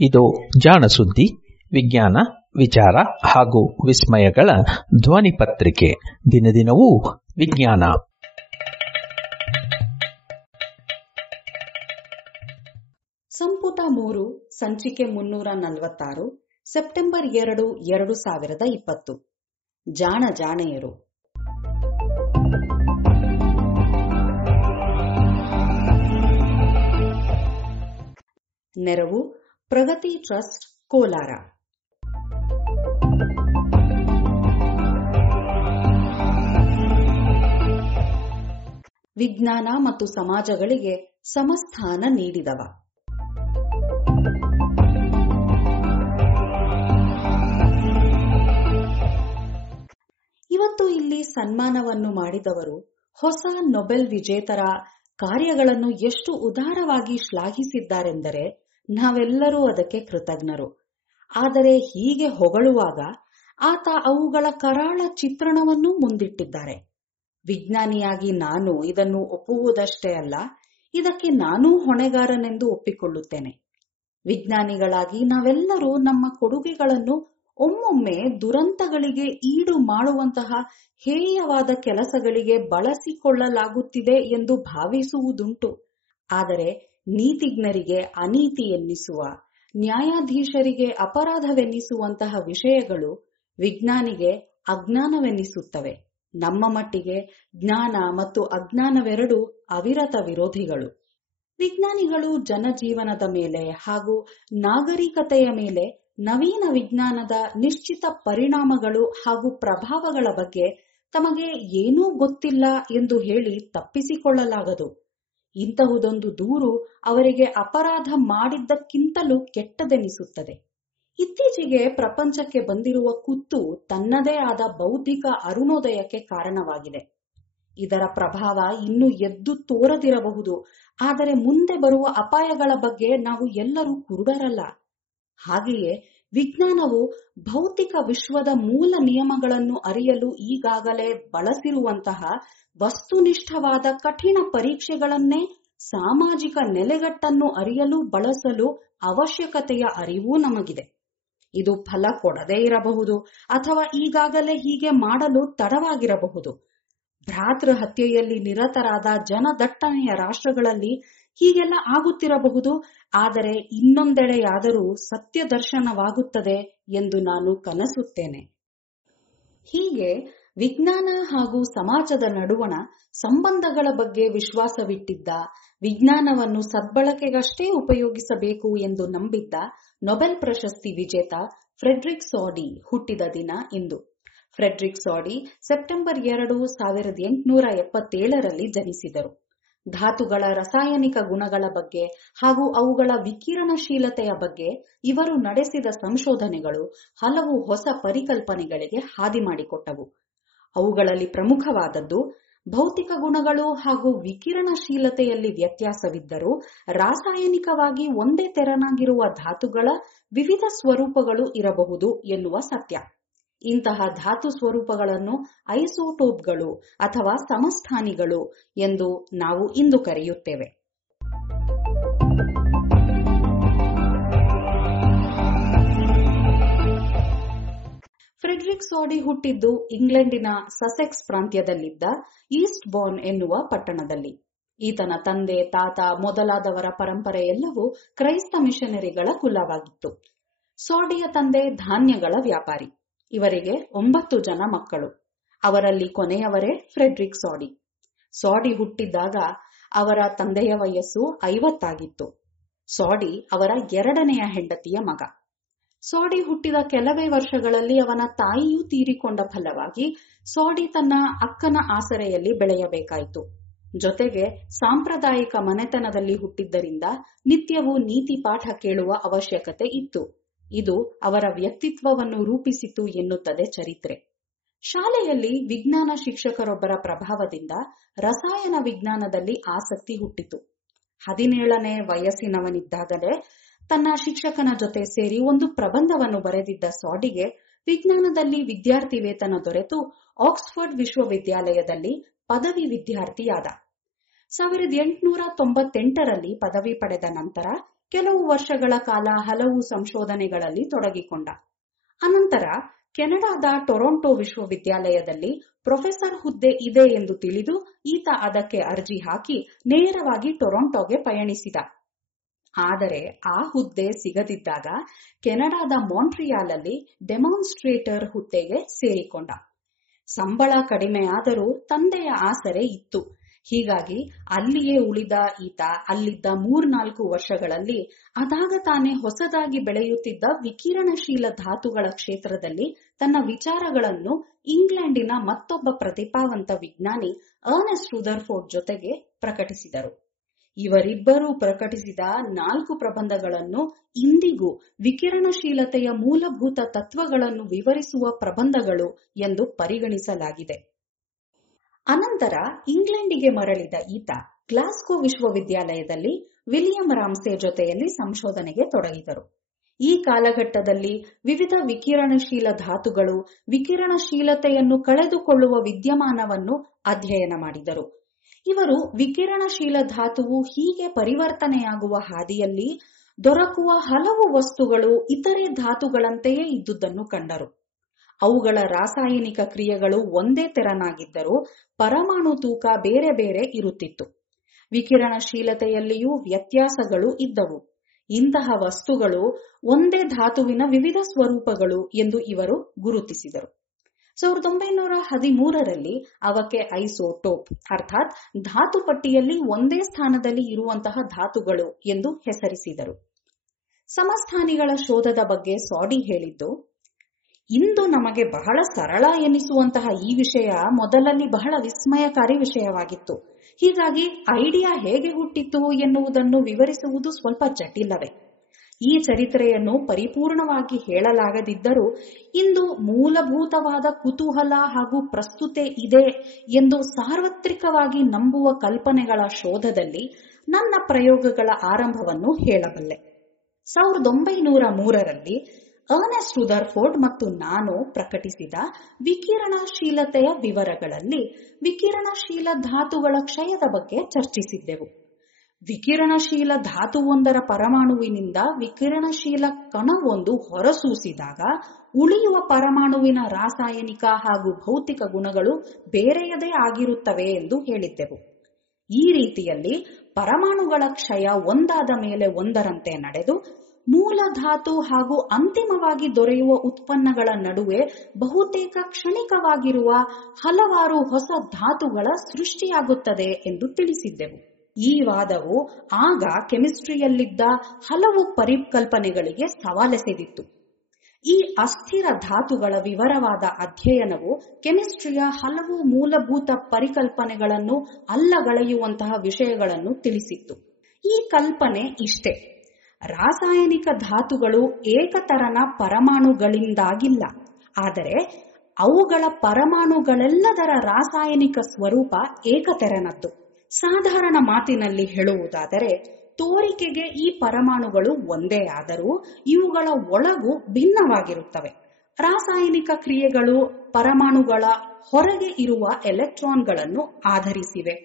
ಇದು ಜಾಣ ಸುದ್ದಿ, ವಿಜ್ಞಾನ, ವಿಚಾರ ಹಾಗೂ ವಿಸ್ಮಯಗಳ ಧ್ವನಿ ಪತ್ರಿಕೆ. ದಿನದಿನವೂ ವಿಜ್ಞಾನ. ಸಂಪುಟ 3 ಸಂಚಿಕೆ 346 ಸೆಪ್ಟೆಂಬರ್ 2, 2020. ಜಾಣ ಜಾಣೆಯರು. ನೆರವು ಪ್ರಗತಿ ಟ್ರಸ್ಟ್, ಕೋಲಾರ. ವಿಜ್ಞಾನ ಮತ್ತು ಸಮಾಜಗಳಿಗೆ ಸಮಸ್ಥಾನ ನೀಡಿದವ. ಇವತ್ತು ಇಲ್ಲಿ ಸನ್ಮಾನವನ್ನು ಮಾಡಿದವರು ಹೊಸ ನೊಬೆಲ್ ವಿಜೇತರ ಕಾರ್ಯಗಳನ್ನು ಎಷ್ಟು ಉದಾರವಾಗಿ ಶ್ಲಾಘಿಸಿದ್ದಾರೆಂದರೆ ನಾವೆಲ್ಲರೂ ಅದಕ್ಕೆ ಕೃತಜ್ಞರು. ಆದರೆ ಹೀಗೆ ಹೊಗಳುವಾಗ ಆತ ಅವುಗಳ ಕರಾಳ ಚಿತ್ರಣವನ್ನೂ ಮುಂದಿಟ್ಟಿದ್ದಾರೆ. ವಿಜ್ಞಾನಿಯಾಗಿ ನಾನು ಇದನ್ನು ಒಪ್ಪುವುದಷ್ಟೇ ಅಲ್ಲ, ಇದಕ್ಕೆ ನಾನೂ ಹೊಣೆಗಾರನೆಂದು ಒಪ್ಪಿಕೊಳ್ಳುತ್ತೇನೆ. ವಿಜ್ಞಾನಿಗಳಾಗಿ ನಾವೆಲ್ಲರೂ ನಮ್ಮ ಕೊಡುಗೆಗಳನ್ನು ಒಮ್ಮೊಮ್ಮೆ ದುರಂತಗಳಿಗೆ ಈಡು ಮಾಡುವಂತಹ ಹೇಯವಾದ ಕೆಲಸಗಳಿಗೆ ಬಳಸಿಕೊಳ್ಳಲಾಗುತ್ತಿದೆ ಎಂದು ಭಾವಿಸುವುದುಂಟು. ಆದರೆ ನೀತಿಜ್ಞರಿಗೆ ಅನೀತಿ ಎನ್ನಿಸುವ, ನ್ಯಾಯಾಧೀಶರಿಗೆ ಅಪರಾಧವೆನ್ನಿಸುವಂತಹ ವಿಷಯಗಳು ವಿಜ್ಞಾನಿಗೆ ಅಜ್ಞಾನವೆನ್ನಿಸುತ್ತವೆ. ನಮ್ಮ ಮಟ್ಟಿಗೆ ಜ್ಞಾನ ಮತ್ತು ಅಜ್ಞಾನವೆರಡೂ ಅವಿರತ ವಿರೋಧಿಗಳು. ವಿಜ್ಞಾನಿಗಳು ಜನಜೀವನದ ಮೇಲೆ ಹಾಗೂ ನಾಗರಿಕತೆಯ ಮೇಲೆ ನವೀನ ವಿಜ್ಞಾನದ ನಿಶ್ಚಿತ ಪರಿಣಾಮಗಳು ಹಾಗೂ ಪ್ರಭಾವಗಳ ಬಗ್ಗೆ ತಮಗೆ ಏನೂ ಗೊತ್ತಿಲ್ಲ ಎಂದು ಹೇಳಿ ತಪ್ಪಿಸಿಕೊಳ್ಳಲಾಗದು. ಇಂತಹುದೊಂದು ದೂರು ಅವರಿಗೆ ಅಪರಾಧ ಮಾಡಿದ್ದಕ್ಕಿಂತಲೂ ಕೆಟ್ಟದೆನಿಸುತ್ತದೆ. ಇತ್ತೀಚೆಗೆ ಪ್ರಪಂಚಕ್ಕೆ ಬಂದಿರುವ ಕುತ್ತು ತನ್ನದೇ ಆದ ಬೌದ್ಧಿಕ ಅರುಣೋದಯಕ್ಕೆ ಕಾರಣವಾಗಿದೆ. ಇದರ ಪ್ರಭಾವ ಇನ್ನೂ ಎದ್ದು ತೋರದಿರಬಹುದು, ಆದರೆ ಮುಂದೆ ಬರುವ ಅಪಾಯಗಳ ಬಗ್ಗೆ ನಾವು ಎಲ್ಲರೂ ಕುರುಡರಲ್ಲ. ಹಾಗೆಯೇ ವಿಜ್ಞಾನವು ಭೌತಿಕ ವಿಶ್ವದ ಮೂಲ ನಿಯಮಗಳನ್ನು ಅರಿಯಲು ಈಗಾಗಲೇ ಬಳಸಿರುವಂತಹ ವಸ್ತುನಿಷ್ಠವಾದ ಕಠಿಣ ಪರೀಕ್ಷೆಗಳನ್ನೇ ಸಾಮಾಜಿಕ ನೆಲೆಗಟ್ಟನ್ನು ಅರಿಯಲು ಬಳಸಲು ಅವಶ್ಯಕತೆಯ ಅರಿವೂ ನಮಗಿದೆ. ಇದು ಫಲ ಕೊಡದೇ ಇರಬಹುದು, ಅಥವಾ ಈಗಾಗಲೇ ಹೀಗೆ ಮಾಡಲು ತಡವಾಗಿರಬಹುದು. ಭ್ರಾತೃ ಹತ್ಯೆಯಲ್ಲಿ ನಿರತರಾದ ಜನದಟ್ಟಣೆಯ ರಾಷ್ಟ್ರಗಳಲ್ಲಿ ಹೀಗೆಲ್ಲ ಆಗುತ್ತಿರಬಹುದು. ಆದರೆ ಇನ್ನೊಂದೆಡೆಯಾದರೂ ಸತ್ಯ ದರ್ಶನವಾಗುತ್ತದೆ ಎಂದು ನಾನು ಕನಸುತ್ತೇನೆ. ಹೀಗೆ ವಿಜ್ಞಾನ ಹಾಗೂ ಸಮಾಜದ ನಡುವಣ ಸಂಬಂಧಗಳ ಬಗ್ಗೆ ವಿಶ್ವಾಸವಿಟ್ಟಿದ್ದ, ವಿಜ್ಞಾನವನ್ನು ಸದ್ಬಳಕೆಗಷ್ಟೇ ಉಪಯೋಗಿಸಬೇಕು ಎಂದು ನಂಬಿದ್ದ ನೊಬೆಲ್ ಪ್ರಶಸ್ತಿ ವಿಜೇತ ಫ್ರೆಡ್ರಿಕ್ ಸಾಡಿ ಹುಟ್ಟಿದ ದಿನ ಇಂದು. ಫ್ರೆಡ್ರಿಕ್ ಸಾಡಿ ಸೆಪ್ಟೆಂಬರ್ 2, 1877ರಲ್ಲಿ ಜನಿಸಿದರು. ಧಾತುಗಳ ರಾಸಾಯನಿಕ ಗುಣಗಳ ಬಗ್ಗೆ ಹಾಗೂ ಅವುಗಳ ವಿಕಿರಣಶೀಲತೆಯ ಬಗ್ಗೆ ಇವರು ನಡೆಸಿದ ಸಂಶೋಧನೆಗಳು ಹಲವು ಹೊಸ ಪರಿಕಲ್ಪನೆಗಳಿಗೆ ಹಾದಿ ಮಾಡಿಕೊಟ್ಟವು. ಅವುಗಳಲ್ಲಿ ಪ್ರಮುಖವಾದದ್ದು, ಭೌತಿಕ ಗುಣಗಳು ಹಾಗೂ ವಿಕಿರಣಶೀಲತೆಯಲ್ಲಿ ವ್ಯತ್ಯಾಸವಿದ್ದರೂ ರಾಸಾಯನಿಕವಾಗಿ ಒಂದೇ ತೆರನಾಗಿರುವ ಧಾತುಗಳ ವಿವಿಧ ಸ್ವರೂಪಗಳು ಇರಬಹುದು ಎನ್ನುವ ಸತ್ಯ. ಇಂತಹ ಧಾತು ಸ್ವರೂಪಗಳನ್ನು ಐಸೋಟೋಪ್ಗಳು ಅಥವಾ ಸಮಸ್ಥಾನಿಗಳು ಎಂದು ನಾವು ಇಂದು ಕರೆಯುತ್ತೇವೆ. ಫ್ರೆಡ್ರಿಕ್ ಸಾಡಿ ಹುಟ್ಟಿದ್ದು ಇಂಗ್ಲೆಂಡಿನ ಸಸೆಕ್ಸ್ ಪ್ರಾಂತ್ಯದಲ್ಲಿದ್ದ ಈಸ್ಟ್ ಬಾರ್ನ್ ಎನ್ನುವ ಪಟ್ಟಣದಲ್ಲಿ. ಈತನ ತಂದೆ, ತಾತ ಮೊದಲಾದವರ ಪರಂಪರೆಯೆಲ್ಲವೂ ಕ್ರೈಸ್ತ ಮಿಷನರಿಗಳ ಕುಲವಾಗಿತ್ತು. ಸಾಡಿಯ ತಂದೆ ಧಾನ್ಯಗಳ ವ್ಯಾಪಾರಿ. ಇವರಿಗೆ 9 ಜನ ಮಕ್ಕಳು. ಅವರಲ್ಲಿ ಕೊನೆಯವರೇ ಫ್ರೆಡ್ರಿಕ್ ಸಾಡಿ. ಸಾಡಿ ಹುಟ್ಟಿದ್ದಾಗ ಅವರ ತಂದೆಯ ವಯಸ್ಸು 50 ಆಗಿತ್ತು. ಸಾಡಿ ಅವರ 2ನೆಯ ಹೆಂಡತಿಯ ಮಗ. ಸಾಡಿ ಹುಟ್ಟಿದ ಕೆಲವೇ ವರ್ಷಗಳಲ್ಲಿ ಅವನ ತಾಯಿಯೂ ತೀರಿಕೊಂಡ ಫಲವಾಗಿ ಸಾಡಿ ತನ್ನ ಅಕ್ಕನ ಆಸರೆಯಲ್ಲಿ ಬೆಳೆಯಬೇಕಾಯಿತು. ಜೊತೆಗೆ ಸಾಂಪ್ರದಾಯಿಕ ಮನೆತನದಲ್ಲಿ ಹುಟ್ಟಿದ್ದರಿಂದ ನಿತ್ಯವೂ ನೀತಿ ಪಾಠ ಕೇಳುವ ಅವಶ್ಯಕತೆ ಇತ್ತು. ಇದು ಅವರ ವ್ಯಕ್ತಿತ್ವವನ್ನು ರೂಪಿಸಿತು ಎನ್ನುತ್ತದೆ ಚರಿತ್ರೆ. ಶಾಲೆಯಲ್ಲಿ ವಿಜ್ಞಾನ ಶಿಕ್ಷಕರೊಬ್ಬರ ಪ್ರಭಾವದಿಂದ ರಸಾಯನ ವಿಜ್ಞಾನದಲ್ಲಿ ಆಸಕ್ತಿ ಹುಟ್ಟಿತು. 17ನೇ ವಯಸ್ಸಿನವನಿದ್ದಾಗಲೇ ತನ್ನ ಶಿಕ್ಷಕನ ಜೊತೆ ಸೇರಿ ಒಂದು ಪ್ರಬಂಧವನ್ನು ಬರೆದಿದ್ದ ಸಾಡಿಗೆ ವಿಜ್ಞಾನದಲ್ಲಿ ವಿದ್ಯಾರ್ಥಿ ವೇತನ ದೊರೆತು ಆಕ್ಸ್ಫರ್ಡ್ ವಿಶ್ವವಿದ್ಯಾಲಯದಲ್ಲಿ ಪದವಿ ವಿದ್ಯಾರ್ಥಿಯಾದ. 1898ರಲ್ಲಿ ಪದವಿ ಪಡೆದ ನಂತರ ಕೆಲವು ವರ್ಷಗಳ ಕಾಲ ಹಲವು ಸಂಶೋಧನೆಗಳಲ್ಲಿ ತೊಡಗಿಕೊಂಡ. ಅನಂತರ ಕೆನಡಾದ ಟೊರೊಂಟೊ ವಿಶ್ವವಿದ್ಯಾಲಯದಲ್ಲಿ ಪ್ರೊಫೆಸರ್ ಹುದ್ದೆ ಇದೆ ಎಂದು ತಿಳಿದು ಈತ ಅದಕ್ಕೆ ಅರ್ಜಿ ಹಾಕಿ ನೇರವಾಗಿ ಟೊರೊಂಟೊಗೆ ಪಯಣಿಸಿದ. ಆದರೆ ಆ ಹುದ್ದೆ ಸಿಗದಿದ್ದಾಗ ಕೆನಡಾದ ಮಾಂಟ್ರಿಯಾಲಲ್ಲಿ ಡೆಮಾನ್ಸ್ಟ್ರೇಟರ್ ಹುದ್ದೆಗೆ ಸೇರಿಕೊಂಡ. ಸಂಬಳ ಕಡಿಮೆಯಾದರೂ ತಂದೆಯ ಆಸರೆ ಇತ್ತು. ಹೀಗಾಗಿ ಅಲ್ಲಿಯೇ ಉಳಿದ ಈತ ಅಲ್ಲಿದ್ದ 3-4 ವರ್ಷಗಳಲ್ಲಿ ಅದಾಗ ತಾನೇ ಹೊಸದಾಗಿ ಬೆಳೆಯುತ್ತಿದ್ದ ವಿಕಿರಣಶೀಲ ಧಾತುಗಳ ಕ್ಷೇತ್ರದಲ್ಲಿ ತನ್ನ ವಿಚಾರಗಳನ್ನು ಇಂಗ್ಲೆಂಡಿನ ಮತ್ತೊಬ್ಬ ಪ್ರತಿಭಾವಂತ ವಿಜ್ಞಾನಿ ಅರ್ನೆಸ್ಟ್ ರುದರ್ಫೋರ್ಡ್ ಜೊತೆಗೆ ಪ್ರಕಟಿಸಿದರು. ಇವರಿಬ್ಬರೂ ಪ್ರಕಟಿಸಿದ 4 ಪ್ರಬಂಧಗಳನ್ನು ಇಂದಿಗೂ ವಿಕಿರಣಶೀಲತೆಯ ಮೂಲಭೂತ ತತ್ವಗಳನ್ನು ವಿವರಿಸುವ ಪ್ರಬಂಧಗಳು ಎಂದು ಪರಿಗಣಿಸಲಾಗಿದೆ. ಅನಂತರ ಇಂಗ್ಲೆಂಡಿಗೆ ಮರಳಿದ ಈತ ಗ್ಲಾಸ್ಗೋ ವಿಶ್ವವಿದ್ಯಾಲಯದಲ್ಲಿ ವಿಲಿಯಂ ರಾಮ್ಸೆ ಜೊತೆಯಲ್ಲಿ ಸಂಶೋಧನೆಗೆ ತೊಡಗಿದರು. ಈ ಕಾಲಘಟ್ಟದಲ್ಲಿ ವಿವಿಧ ವಿಕಿರಣಶೀಲ ಧಾತುಗಳು ವಿಕಿರಣಶೀಲತೆಯನ್ನು ಕಳೆದುಕೊಳ್ಳುವ ವಿದ್ಯಮಾನವನ್ನು ಅಧ್ಯಯನ ಮಾಡಿದರು. ಇವರು ವಿಕಿರಣಶೀಲ ಧಾತುವು ಹೀಗೆ ಪರಿವರ್ತನೆಯಾಗುವ ಹಾದಿಯಲ್ಲಿ ದೊರಕುವ ಹಲವು ವಸ್ತುಗಳು ಇತರೆ ಧಾತುಗಳಂತೆಯೇ ಇದ್ದುದನ್ನು ಕಂಡರು. ಅವುಗಳ ರಾಸಾಯನಿಕ ಕ್ರಿಯೆಗಳು ಒಂದೇ ತೆರನಾಗಿದ್ದರೂ ಪರಮಾಣು ತೂಕ ಬೇರೆ ಬೇರೆ ಇರುತ್ತಿತ್ತು. ವಿಕಿರಣಶೀಲತೆಯಲ್ಲಿಯೂ ವ್ಯತ್ಯಾಸಗಳು ಇದ್ದವು. ಇಂತಹ ವಸ್ತುಗಳು ಒಂದೇ ಧಾತುವಿನ ವಿವಿಧ ಸ್ವರೂಪಗಳು ಎಂದು ಇವರು ಗುರುತಿಸಿದರು. 1913ರಲ್ಲಿ ಅವಕ್ಕೆ ಐಸೋಟೋಪ್ ಅರ್ಥಾತ್ ಧಾತು ಪಟ್ಟಿಯಲ್ಲಿ ಒಂದೇ ಸ್ಥಾನದಲ್ಲಿ ಇರುವಂತಹ ಧಾತುಗಳು ಎಂದು ಹೆಸರಿಸಿದರು. ಸಮಸ್ಥಾನಿಗಳ ಶೋಧದ ಬಗ್ಗೆ ಸಾಡಿ ಹೇಳಿದ್ದು, ಇಂದು ನಮಗೆ ಬಹಳ ಸರಳ ಎನಿಸುವಂತಹ ಈ ವಿಷಯ ಮೊದಲಲ್ಲಿ ಬಹಳ ವಿಸ್ಮಯಕಾರಿ ವಿಷಯವಾಗಿತ್ತು. ಹೀಗಾಗಿ ಐಡಿಯಾ ಹೇಗೆ ಹುಟ್ಟಿತು ಎನ್ನುವುದನ್ನು ವಿವರಿಸುವುದು ಸ್ವಲ್ಪ ಜಟಿಲವೇ. ಈ ಚರಿತ್ರೆಯನ್ನು ಪರಿಪೂರ್ಣವಾಗಿ ಹೇಳಲಾಗದಿದ್ದರೂ ಇಂದು ಮೂಲಭೂತವಾದ ಕುತೂಹಲ ಹಾಗೂ ಪ್ರಸ್ತುತೆ ಇದೆ ಎಂದು ಸಾರ್ವತ್ರಿಕವಾಗಿ ನಂಬುವ ಕಲ್ಪನೆಗಳ ಶೋಧದಲ್ಲಿ ನನ್ನ ಪ್ರಯೋಗಗಳ ಆರಂಭವನ್ನು ಹೇಳಬಲ್ಲೆ. 1903ರಲ್ಲಿ ಅರ್ನೆಸ್ಟ್ ರುದರ್ಫೋರ್ಡ್ ಮತ್ತು ನಾನು ಪ್ರಕಟಿಸಿದ ವಿಕಿರಣಶೀಲತೆಯ ವಿವರಗಳಲ್ಲಿ ವಿಕಿರಣಶೀಲ ಧಾತುಗಳ ಕ್ಷಯದ ಬಗ್ಗೆ ಚರ್ಚಿಸಿದ್ದೆವು. ವಿಕಿರಣಶೀಲ ಧಾತುವೊಂದರ ಪರಮಾಣುವಿನಿಂದ ವಿಕಿರಣಶೀಲ ಕಣವೊಂದು ಹೊರಸೂಸಿದಾಗ ಉಳಿಯುವ ಪರಮಾಣುವಿನ ರಾಸಾಯನಿಕ ಹಾಗೂ ಭೌತಿಕ ಗುಣಗಳು ಬೇರೆಯದೇ ಆಗಿರುತ್ತವೆ ಎಂದು ಹೇಳಿದ್ದೆವು. ಈ ರೀತಿಯಲ್ಲಿ ಪರಮಾಣುಗಳ ಕ್ಷಯ ಒಂದಾದ ಮೇಲೆ ಒಂದರಂತೆ ನಡೆದು ಮೂಲ ಧಾತು ಹಾಗೂ ಅಂತಿಮವಾಗಿ ದೊರೆಯುವ ಉತ್ಪನ್ನಗಳ ನಡುವೆ ಬಹುತೇಕ ಕ್ಷಣಿಕವಾಗಿರುವ ಹಲವಾರು ಹೊಸ ಧಾತುಗಳ ಸೃಷ್ಟಿಯಾಗುತ್ತದೆ ಎಂದು ತಿಳಿಸಿದ್ದೆವು. ಈ ವಾದವು ಆಗ ಕೆಮಿಸ್ಟ್ರಿಯಲ್ಲಿದ್ದ ಹಲವು ಪರಿಕಲ್ಪನೆಗಳಿಗೆ ಸವಾಲೆಸೆದಿತ್ತು. ಈ ಅಸ್ಥಿರ ಧಾತುಗಳ ವಿವರವಾದ ಅಧ್ಯಯನವು ಕೆಮಿಸ್ಟ್ರಿಯ ಹಲವು ಮೂಲಭೂತ ಪರಿಕಲ್ಪನೆಗಳನ್ನು ಅಲ್ಲಗಳೆಯುವಂತಹ ವಿಷಯಗಳನ್ನು ತಿಳಿಸಿತ್ತು. ಈ ಕಲ್ಪನೆ ಇಷ್ಟೇ: ರಾಸಾಯನಿಕ ಧಾತುಗಳು ಏಕತರನ ಪರಮಾಣುಗಳಿಂದಾಗಿಲ್ಲ, ಆದರೆ ಅವುಗಳ ಪರಮಾಣುಗಳೆಲ್ಲದರ ರಾಸಾಯನಿಕ ಸ್ವರೂಪ ಏಕತೆರನದ್ದು. ಸಾಧಾರಣ ಮಾತಿನಲ್ಲಿ ಹೇಳುವುದಾದರೆ, ತೋರಿಕೆಗೆ ಈ ಪರಮಾಣುಗಳು ಒಂದೇ ಆದರೂ ಇವುಗಳ ಒಳಗೂ ಭಿನ್ನವಾಗಿರುತ್ತವೆ. ರಾಸಾಯನಿಕ ಕ್ರಿಯೆಗಳು ಪರಮಾಣುಗಳ ಹೊರಗೆ ಇರುವ ಎಲೆಕ್ಟ್ರಾನ್ಗಳನ್ನು ಆಧರಿಸಿವೆ.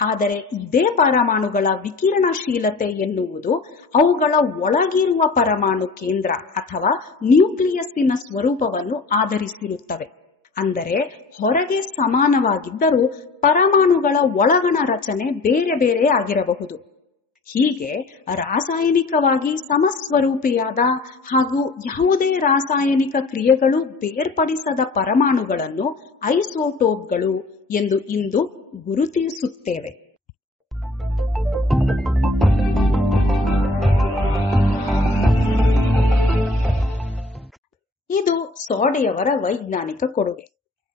ಆದರೆ ಇದೇ ಪರಮಾಣುಗಳ ವಿಕಿರಣಶೀಲತೆ ಎನ್ನುವುದು ಅವುಗಳ ಒಳಗಿರುವ ಪರಮಾಣು ಕೇಂದ್ರ ಅಥವಾ ನ್ಯೂಕ್ಲಿಯಸ್ಸಿನ ಸ್ವರೂಪವನ್ನು ಆಧರಿಸಿರುತ್ತವೆ. ಅಂದರೆ ಹೊರಗೆ ಸಮಾನವಾಗಿದ್ದರೂ ಪರಮಾಣುಗಳ ಒಳಗಣ ರಚನೆ ಬೇರೆ ಬೇರೆ ಆಗಿರಬಹುದು. ಹೀಗೆ ರಾಸಾಯನಿಕವಾಗಿ ಸಮಸ್ವರೂಪಿಯಾದ ಹಾಗೂ ಯಾವುದೇ ರಾಸಾಯನಿಕ ಕ್ರಿಯೆಗಳು ಬೇರ್ಪಡಿಸದ ಪರಮಾಣುಗಳನ್ನು ಐಸೋಟೋಪ್ಗಳು ಎಂದು ಇಂದು ಗುರುತಿಸುತ್ತೇವೆ. ಇದು ಸಾಡಿಯವರ ವೈಜ್ಞಾನಿಕ ಕೊಡುಗೆ.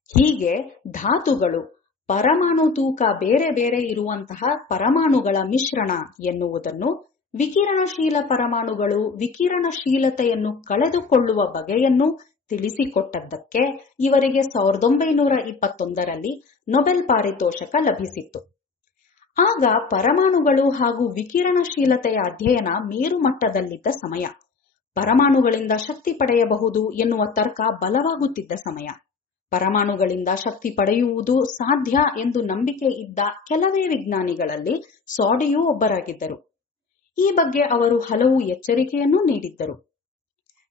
ಹೀಗೆ ಧಾತುಗಳು ಪರಮಾಣು ತೂಕ ಬೇರೆ ಬೇರೆ ಇರುವಂತಹ ಪರಮಾಣುಗಳ ಮಿಶ್ರಣ ಎನ್ನುವುದನ್ನು, ವಿಕಿರಣಶೀಲ ಪರಮಾಣುಗಳು ವಿಕಿರಣಶೀಲತೆಯನ್ನು ಕಳೆದುಕೊಳ್ಳುವ ಬಗೆಯನ್ನು ತಿಳಿಸಿಕೊಟ್ಟದ್ದಕ್ಕೆ ಇವರಿಗೆ 1921ರಲ್ಲಿ ನೊಬೆಲ್ ಪಾರಿತೋಷಕ ಲಭಿಸಿತ್ತು. ಆಗ ಪರಮಾಣುಗಳು ಹಾಗೂ ವಿಕಿರಣಶೀಲತೆಯ ಅಧ್ಯಯನ ಮೇರುಮಟ್ಟದಲ್ಲಿದ್ದ ಸಮಯ. ಪರಮಾಣುಗಳಿಂದ ಶಕ್ತಿ ಪಡೆಯಬಹುದು ಎನ್ನುವ ತರ್ಕ ಬಲವಾಗುತ್ತಿದ್ದ ಸಮಯ. ಪರಮಾಣುಗಳಿಂದ ಶಕ್ತಿ ಪಡೆಯುವುದು ಸಾಧ್ಯ ಎಂದು ನಂಬಿಕೆ ಇದ್ದ ಕೆಲವೇ ವಿಜ್ಞಾನಿಗಳಲ್ಲಿ ಸಾಡಿಯೂ ಒಬ್ಬರಾಗಿದ್ದರು. ಈ ಬಗ್ಗೆ ಅವರು ಹಲವು ಎಚ್ಚರಿಕೆಯನ್ನೂ ನೀಡಿದ್ದರು.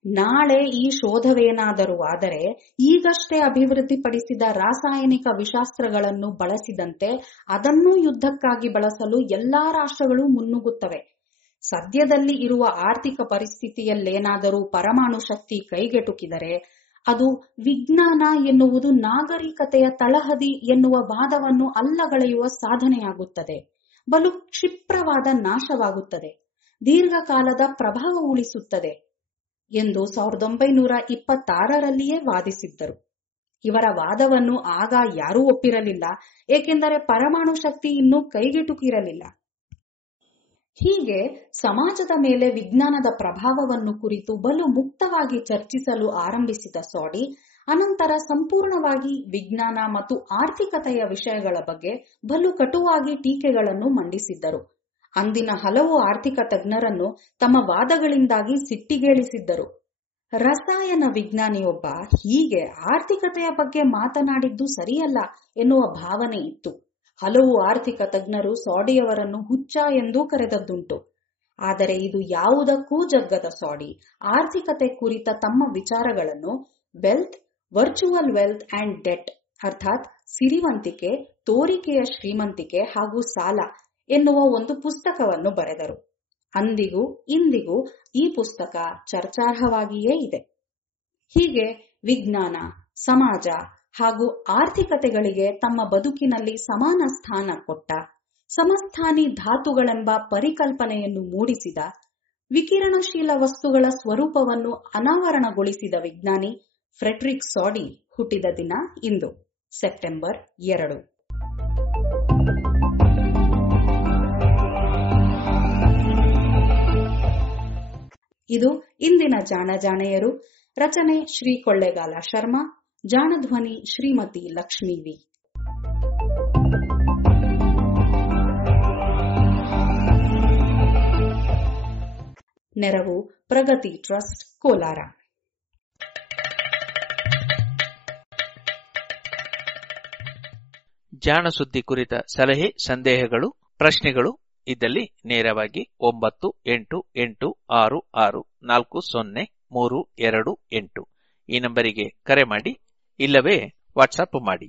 ನಾಳೆ ಈ ಶೋಧವೇನಾದರೂ ಆದರೆ ಈಗಷ್ಟೇ ಅಭಿವೃದ್ಧಿಪಡಿಸಿದ ರಾಸಾಯನಿಕ ವಿಷಾಸ್ತ್ರಗಳನ್ನು ಬಳಸಿದಂತೆ ಅದನ್ನೂ ಯುದ್ಧಕ್ಕಾಗಿ ಬಳಸಲು ಎಲ್ಲಾ ರಾಷ್ಟ್ರಗಳು ಮುನ್ನುಗ್ಗುತ್ತವೆ. ಸದ್ಯದಲ್ಲಿ ಇರುವ ಆರ್ಥಿಕ ಪರಿಸ್ಥಿತಿಯಲ್ಲೇನಾದರೂ ಪರಮಾಣು ಶಕ್ತಿ ಕೈಗೆಟುಕಿದರೆ ಅದು ವಿಜ್ಞಾನ ಎನ್ನುವುದು ನಾಗರಿಕತೆಯ ತಳಹದಿ ಎನ್ನುವ ವಾದವನ್ನು ಅಲ್ಲಗಳೆಯುವ ಸಾಧನೆಯಾಗುತ್ತದೆ. ಬಲು ಕ್ಷಿಪ್ರವಾದ ನಾಶವಾಗುತ್ತದೆ, ದೀರ್ಘಕಾಲದ ಪ್ರಭಾವ ಉಳಿಸುತ್ತದೆ ಎಂದು 1926ರಲ್ಲಿಯೇ ವಾದಿಸಿದ್ದರು. ಇವರ ವಾದವನ್ನು ಆಗ ಯಾರೂ ಒಪ್ಪಿರಲಿಲ್ಲ, ಏಕೆಂದರೆ ಪರಮಾಣು ಶಕ್ತಿ ಇನ್ನೂ ಕೈಗೆಟುಕಿರಲಿಲ್ಲ. ಹೀಗೆ ಸಮಾಜದ ಮೇಲೆ ವಿಜ್ಞಾನದ ಪ್ರಭಾವವನ್ನು ಕುರಿತು ಬಲು ಮುಕ್ತವಾಗಿ ಚರ್ಚಿಸಲು ಆರಂಭಿಸಿದ ಸಾಡಿ ಅನಂತರ ಸಂಪೂರ್ಣವಾಗಿ ವಿಜ್ಞಾನ ಮತ್ತು ಆರ್ಥಿಕತೆಯ ವಿಷಯಗಳ ಬಗ್ಗೆ ಬಲು ಕಟುವಾಗಿ ಟೀಕೆಗಳನ್ನು ಮಂಡಿಸಿದ್ದರು. ಅಂದಿನ ಹಲವು ಆರ್ಥಿಕ ತಜ್ಞರನ್ನು ತಮ್ಮ ವಾದಗಳಿಂದಾಗಿ ಸಿಟ್ಟಿಗೇಳಿಸಿದ್ದರು. ರಸಾಯನ ವಿಜ್ಞಾನಿಯೊಬ್ಬ ಹೀಗೆ ಆರ್ಥಿಕತೆಯ ಬಗ್ಗೆ ಮಾತನಾಡಿದ್ದು ಸರಿಯಲ್ಲ ಎನ್ನುವ ಭಾವನೆ ಇತ್ತು. ಹಲವು ಆರ್ಥಿಕ ತಜ್ಞರು ಸಾಡಿಯವರನ್ನು ಹುಚ್ಚ ಎಂದೂ ಕರೆದದ್ದುಂಟು. ಆದರೆ ಇದು ಯಾವುದಕ್ಕೂ ಜಗ್ಗದ ಸಾಡಿ ಆರ್ಥಿಕತೆ ಕುರಿತ ತಮ್ಮ ವಿಚಾರಗಳನ್ನು wealth, virtual wealth and debt ಅರ್ಥಾತ್ ಸಿರಿವಂತಿಕೆ, ತೋರಿಕೆಯ ಶ್ರೀಮಂತಿಕೆ ಹಾಗೂ ಸಾಲ ಎನ್ನುವ ಒಂದು ಪುಸ್ತಕವನ್ನು ಬರೆದರು. ಅಂದಿಗೂ ಇಂದಿಗೂ ಈ ಪುಸ್ತಕ ಚರ್ಚಾರ್ಹವಾಗಿಯೇ ಇದೆ. ಹೀಗೆ ವಿಜ್ಞಾನ, ಸಮಾಜ ಹಾಗೂ ಆರ್ಥಿಕತೆಗಳಿಗೆ ತಮ್ಮ ಬದುಕಿನಲ್ಲಿ ಸಮಾನ ಸ್ಥಾನ ಕೊಟ್ಟ, ಸಮಸ್ಥಾನಿ ಧಾತುಗಳೆಂಬ ಪರಿಕಲ್ಪನೆಯನ್ನು ಮೂಡಿಸಿದ, ವಿಕಿರಣಶೀಲ ವಸ್ತುಗಳ ಸ್ವರೂಪವನ್ನು ಅನಾವರಣಗೊಳಿಸಿದ ವಿಜ್ಞಾನಿ ಫ್ರೆಡ್ರಿಕ್ ಸಾಡಿ ಹುಟ್ಟಿದ ದಿನ ಇಂದು ಸೆಪ್ಟೆಂಬರ್ 2. ಇದು ಇಂದಿನ ಜಾಣಜಾಣೆಯರು. ರಚನೆ ಶ್ರೀ ಕೊಳ್ಳೇಗಾಲ ಶರ್ಮಾ. ಜಾಣಧ್ವನಿ ಶ್ರೀಮತಿ ಲಕ್ಷ್ಮೀ ವಿ. ನೆರವು ಪ್ರಗತಿ ಟ್ರಸ್ಟ್, ಕೋಲಾರ. ಜಾಣ ಸುದ್ದಿ ಕುರಿತ ಸಲಹೆ, ಸಂದೇಹಗಳು, ಪ್ರಶ್ನೆಗಳು ಇದ್ದಲ್ಲಿ ನೇರವಾಗಿ 9886640328 ಈ ನಂಬರಿಗೆ ಕರೆ ಮಾಡಿ, ಇಲ್ಲವೇ ವಾಟ್ಸಪ್ ಮಾಡಿ.